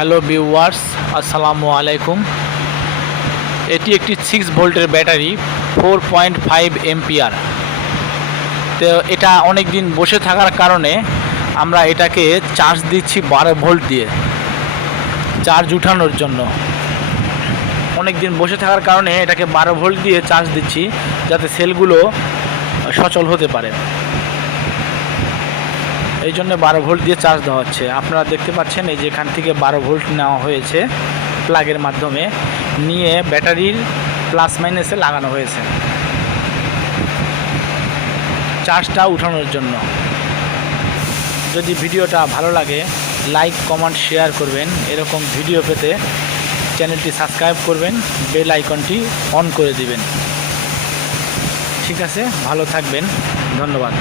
Hello viewers, আসসালামু আলাইকুম। এটি একটি 6 ভোল্টের ব্যাটারি, 4.5 এম্পিয়ার। তো এটা অনেক দিন বসে থাকার কারণে আমরা এটাকে চার্জ দিচ্ছি 12 ভোল্ট দিয়ে, চার্জ উঠানোর জন্য। অনেক দিন বসে থাকার কারণে এটাকে 12 ভোল্ট দিয়ে চার্জ দিচ্ছি, যাতে সেলগুলো সচল হতে পারে। এই জন্য 12 ভোল্ট দিয়ে চার্জ দেওয়া হচ্ছে। আপনারা দেখতে পাচ্ছেন, এই যে এখান থেকে 12 ভোল্ট নেওয়া হয়েছে প্লাগের মাধ্যমে, নিয়ে ব্যাটারির প্লাস মাইনাসে লাগানো হয়েছে চার্জটা উঠানোর জন্য। যদি ভিডিওটা ভালো লাগে, লাইক, কমেন্ট, শেয়ার করবেন। এরকম ভিডিও পেতে চ্যানেলটি সাবস্ক্রাইব করবেন, বেল আইকনটি অন করে দিবেন। ঠিক আছে, ভালো থাকবেন, ধন্যবাদ।